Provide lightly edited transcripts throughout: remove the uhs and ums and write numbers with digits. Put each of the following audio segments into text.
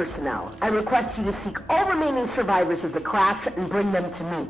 personnel. I request you to seek all remaining survivors of the crash and bring them to me.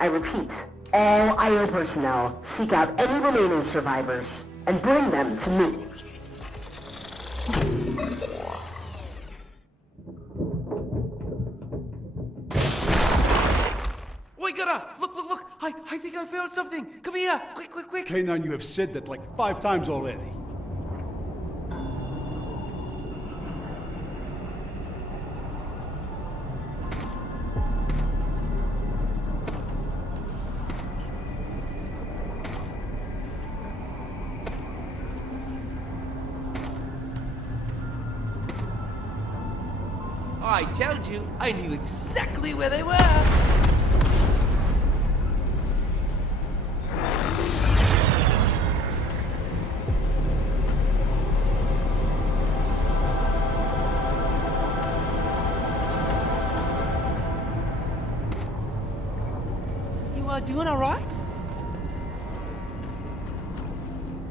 I repeat, all IO personnel, seek out any remaining survivors and bring them to me. Wait, Gunnar! Look! I think I found something! Come here! Quick! K9, you have said that like 5 times already. I told you, I knew exactly where they were! You are doing alright?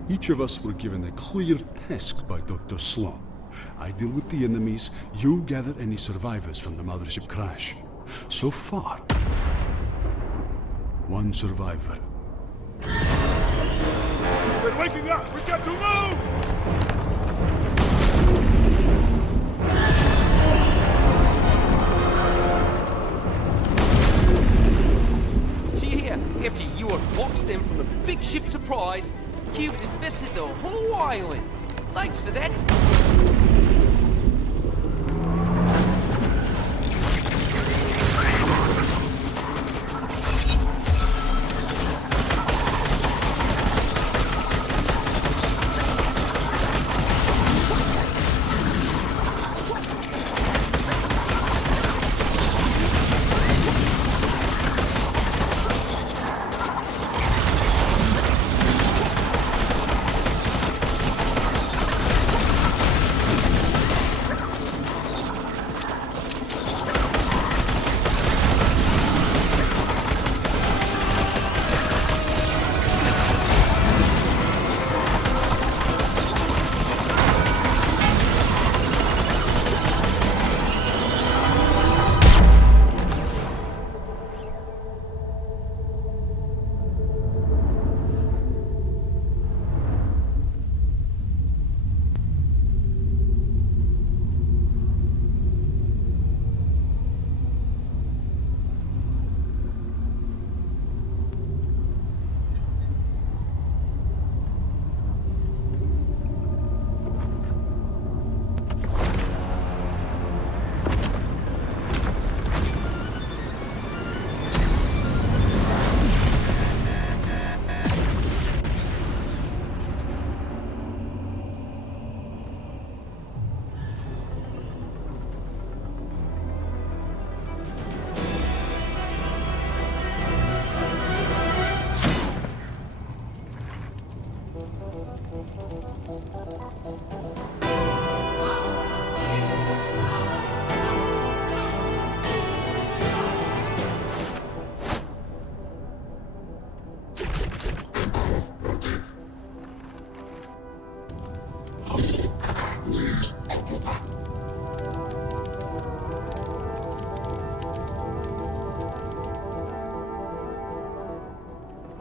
Each of us were given a clear task by Dr. Sloan. I deal with the enemies, you gather any survivors from the mothership crash. So far, 1 survivor. We're waking up! We've got to move! Yeah, after you unboxed them from the big ship Surprise, Cubes infested the whole island. Thanks for that.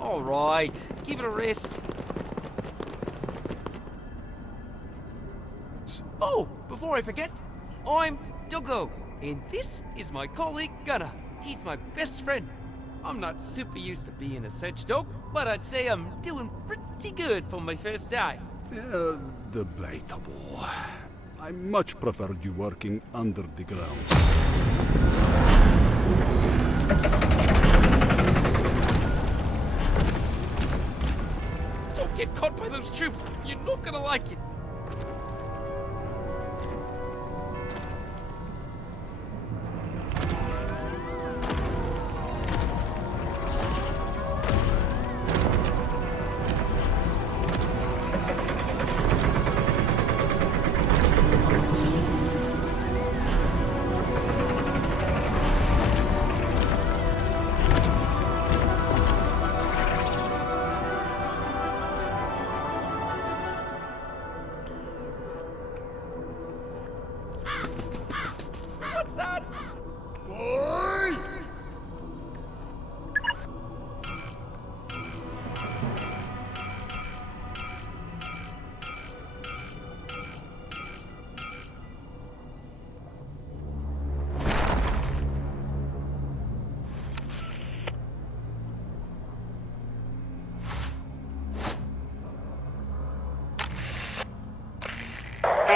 Alright, give it a rest. Oh, before I forget, I'm Doggo, and this is my colleague Gunnar. He's my best friend. I'm not super used to being a search dog, but I'd say I'm doing pretty good for my first day. Debatable. I much preferred you working under the ground. Don't get caught by those troops. You're not gonna like it.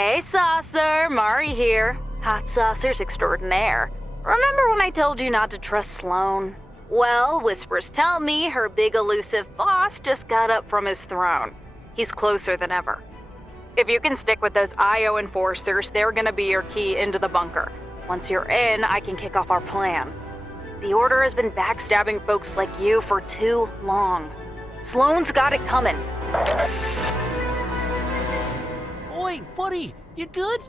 Hey, Saucer, Mari here. Hot saucers extraordinaire. Remember when I told you not to trust Sloane? Well, whispers tell me her big elusive boss just got up from his throne. He's closer than ever. If you can stick with those IO enforcers, they're gonna be your key into the bunker. Once you're in, I can kick off our plan. The Order has been backstabbing folks like you for too long. Sloane's got it coming. Oi, buddy, you good?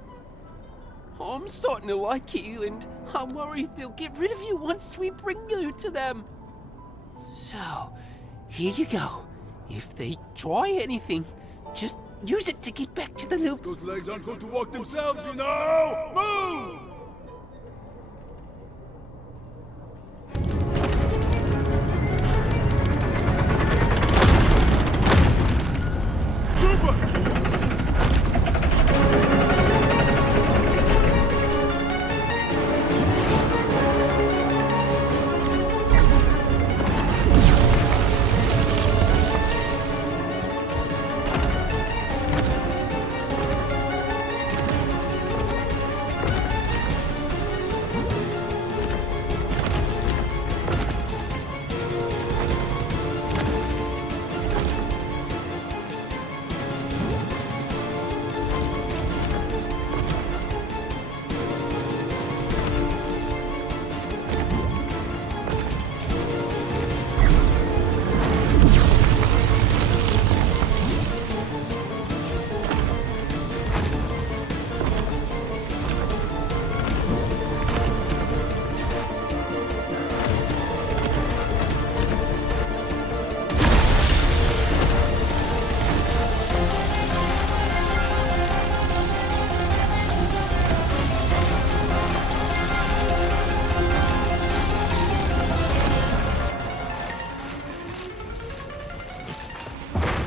I'm starting to like you, and I'm worried they'll get rid of you once we bring you to them. So, here you go. If they try anything, just use it to get back to the loop. Those legs aren't going to walk themselves, you know! Move!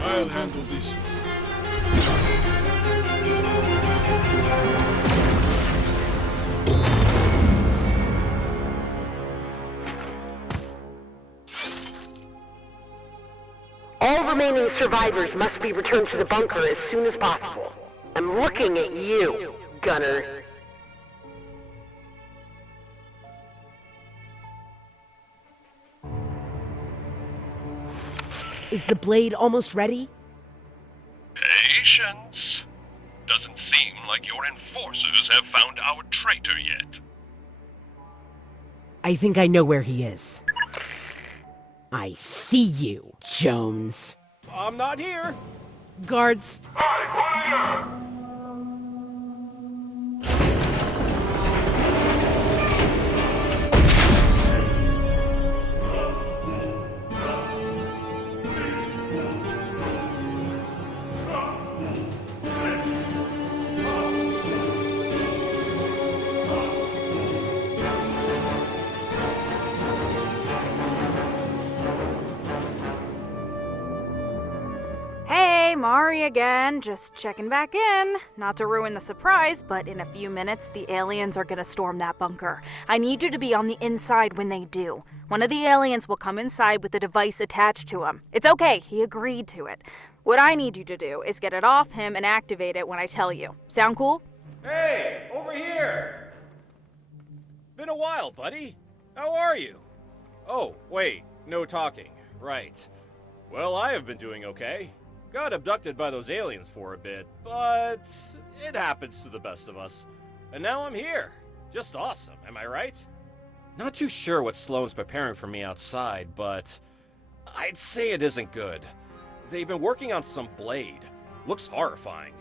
I'll handle this one. All remaining survivors must be returned to the bunker as soon as possible. I'm looking at you, Gunner. Is the blade almost ready? Patience. Doesn't seem like your enforcers have found our traitor yet. I think I know where he is. I see you, Jones. I'm not here! Guards, Hey, Mari again, just checking back in. Not to ruin the surprise, but in a few minutes, the aliens are gonna storm that bunker. I need you to be on the inside when they do. One of the aliens will come inside with a device attached to him. It's okay, he agreed to it. What I need you to do is get it off him and activate it when I tell you. Sound cool? Hey, over here! Been a while, buddy. How are you? Oh, wait, no talking. Right. Well, I have been doing okay. Got abducted by those aliens for a bit, but it happens to the best of us. And now I'm here. Just awesome, am I right? Not too sure what Sloane's preparing for me outside, but I'd say it isn't good. They've been working on some blade. Looks horrifying.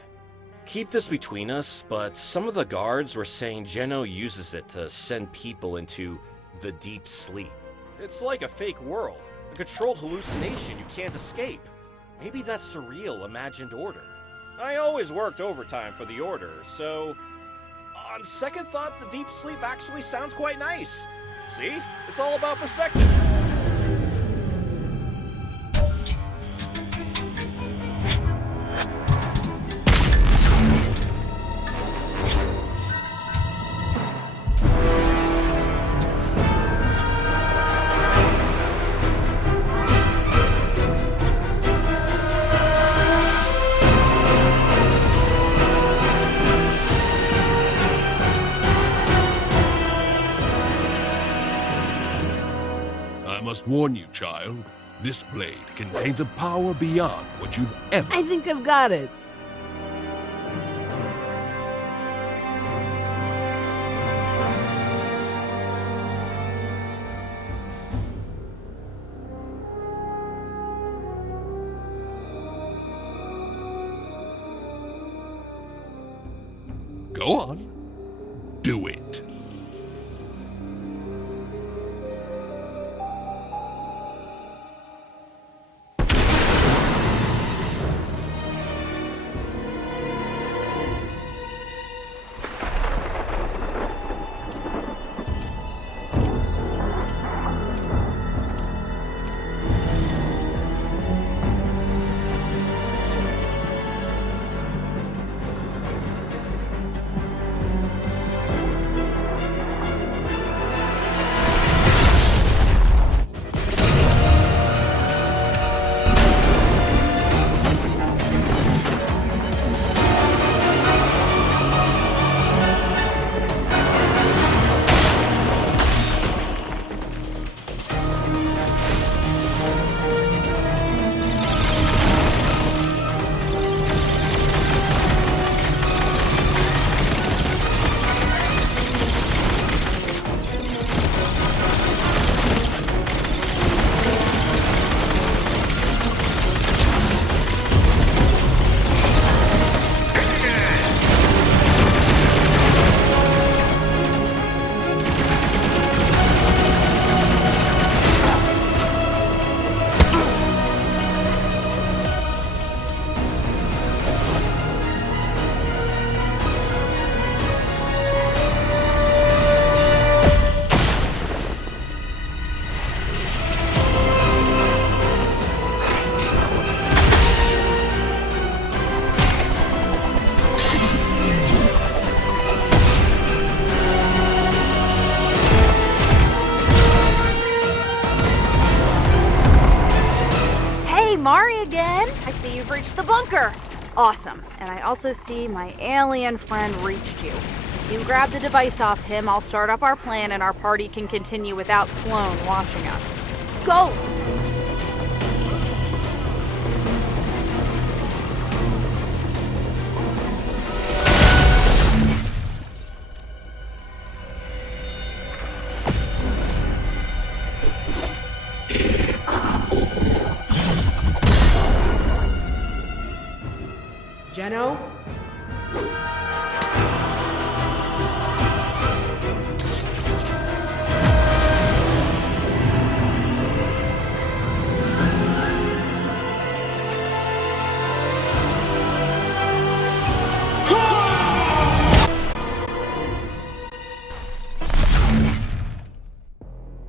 Keep this between us, but some of the guards were saying Geno uses it to send people into the deep sleep. It's like a fake world, a controlled hallucination you can't escape. Maybe that's the real imagined order. I always worked overtime for the Order, so on second thought, the deep sleep actually sounds quite nice. See? It's all about perspective. I must warn you, child. This blade contains a power beyond what you've ever... I think I've got it. Go on. Do it. Mari again. I see you've reached the bunker. Awesome. And I also see my alien friend reached you. If you grab the device off him, I'll start up our plan and our party can continue without Sloan watching us. Go! Jeno?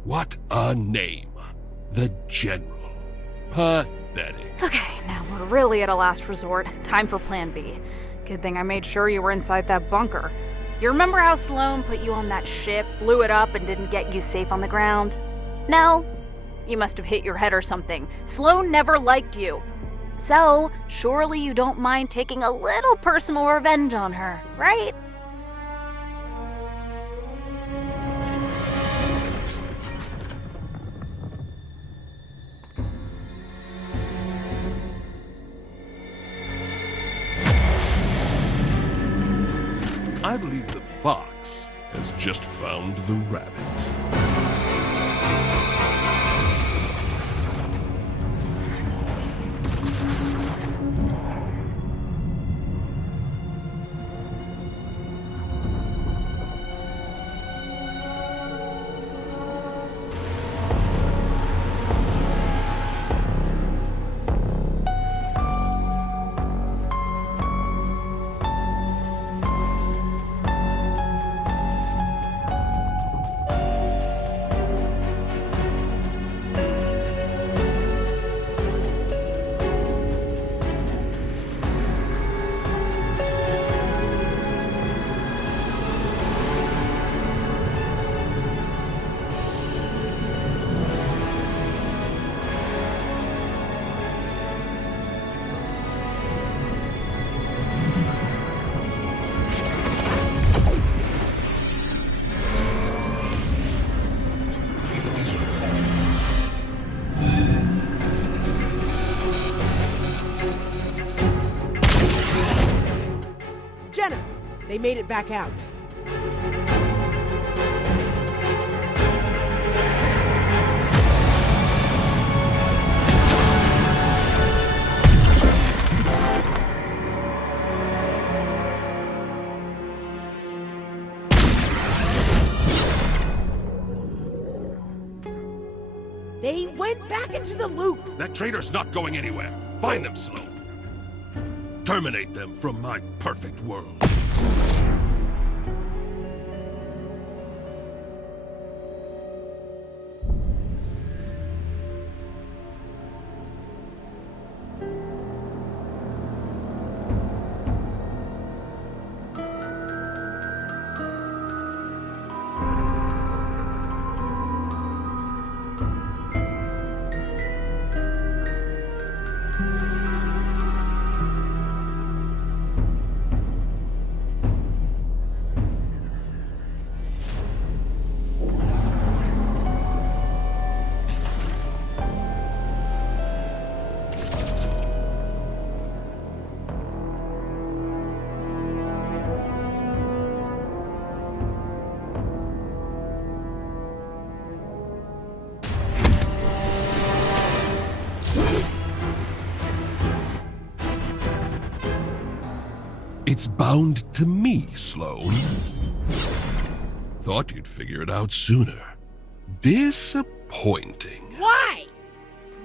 What a name. The General. Pathetic. Okay, now we're really at a last resort. Time for plan B. Good thing I made sure you were inside that bunker. You remember how Sloan put you on that ship, blew it up, and didn't get you safe on the ground? No? You must have hit your head or something. Sloan never liked you. So, surely you don't mind taking a little personal revenge on her, right? I believe the fox has just found the rabbit. They made it back out. They went back into the loop! That traitor's not going anywhere. Find them, Sloan. Terminate them from my perfect world. It's bound to me, Sloan. Thought you'd figure it out sooner. Disappointing. Why?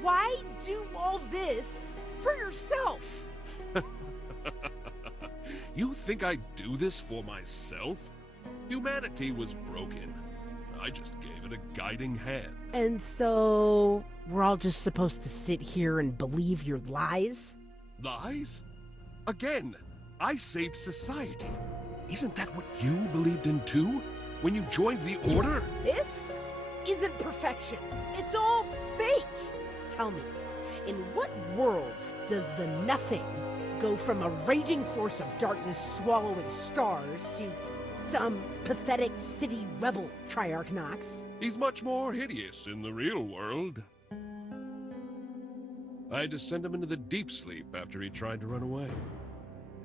Why do all this for yourself? You think I do this for myself? Humanity was broken. I just gave it a guiding hand. And so, we're all just supposed to sit here and believe your lies? Lies? Again, I saved society. Isn't that what you believed in too? When you joined the Order? This isn't perfection. It's all fake. Tell me, in what world does the nothing go from a raging force of darkness swallowing stars to some pathetic city rebel, Triarch Nox? He's much more hideous in the real world. I had to send him into the deep sleep after he tried to run away.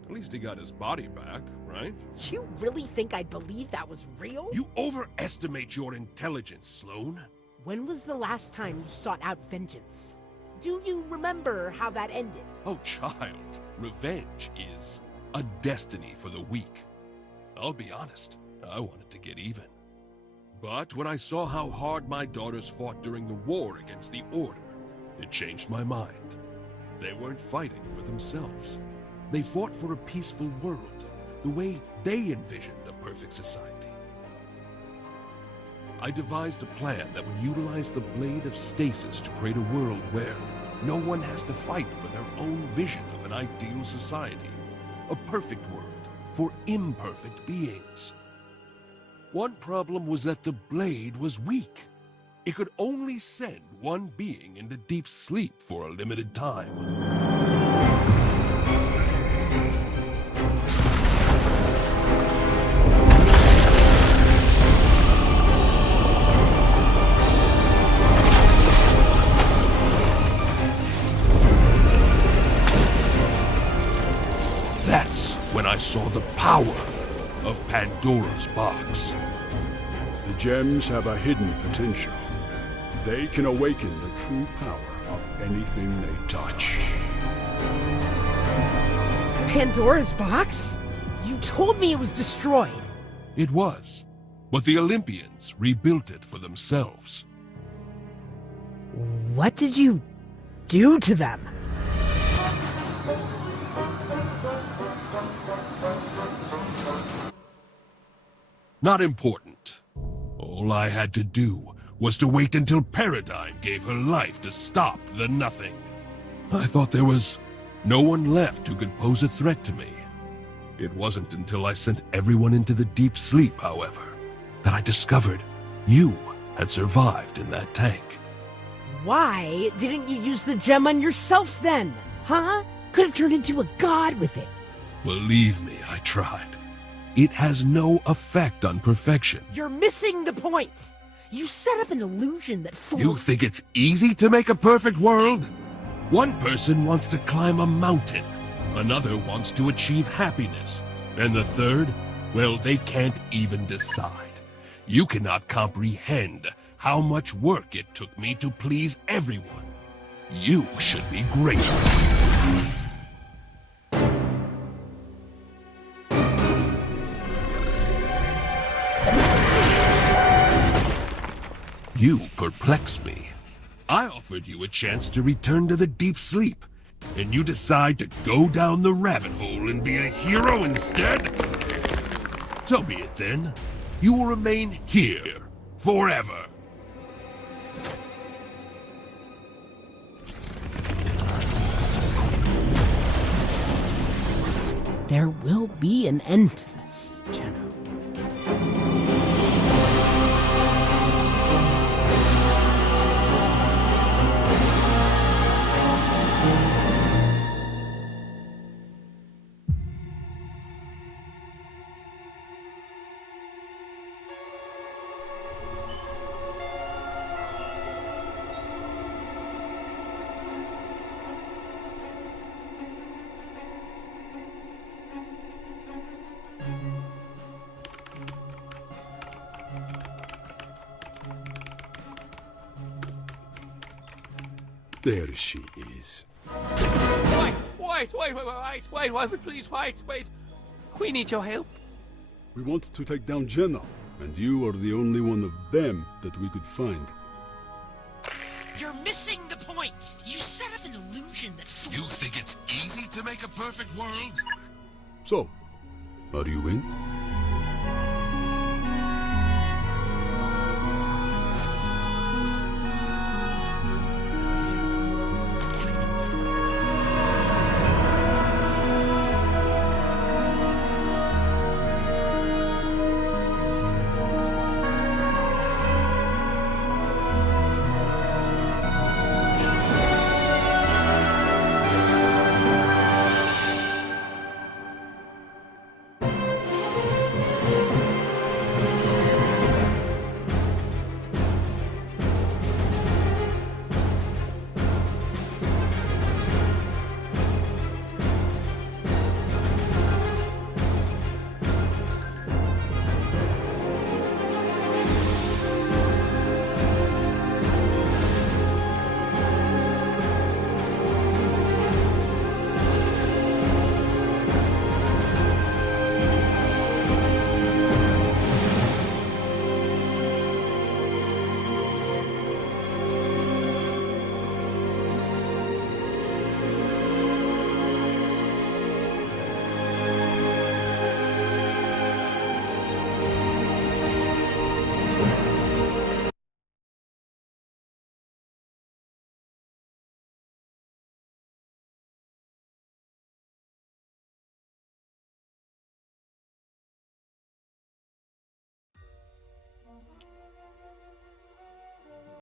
At least he got his body back, right? You really think I'd believe that was real? You overestimate your intelligence, Sloan. When was the last time you sought out vengeance? Do you remember how that ended? Oh, child, revenge is a destiny for the weak. I'll be honest, I wanted to get even. But when I saw how hard my daughters fought during the war against the Order, it changed my mind. They weren't fighting for themselves. They fought for a peaceful world, the way they envisioned a perfect society. I devised a plan that would utilize the Blade of Stasis to create a world where no one has to fight for their own vision of an ideal society. A perfect world for imperfect beings. One problem was that the Blade was weak. It could only send one being into deep sleep for a limited time. That's when I saw the power of Pandora's box. The gems have a hidden potential. They can awaken the true power of anything they touch. Pandora's box? You told me it was destroyed. It was, but the Olympians rebuilt it for themselves. What did you do to them? Not important. All I had to do was to wait until Paradigm gave her life to stop the Nothing. I thought there was no one left who could pose a threat to me. It wasn't until I sent everyone into the deep sleep, however, that I discovered you had survived in that tank. Why didn't you use the gem on yourself then? Huh? Could have turned into a god with it. Believe me, I tried. It has no effect on perfection. You're missing the point. You set up an illusion that fools— You think it's easy to make a perfect world? One person wants to climb a mountain, another wants to achieve happiness, and the third Well, they can't even decide. You cannot comprehend how much work it took me to please everyone. You should be grateful. You perplex me. I offered you a chance to return to the deep sleep, and you decide to go down the rabbit hole and be a hero instead? So be it then. You will remain here forever. There will be an end to this, Jenna. There she is. Wait, please, wait. We need your help. We want to take down Jenna, and you are the only one of them that we could find. You're missing the point! You set up an illusion that fools... You think it's easy to make a perfect world? So, are you in?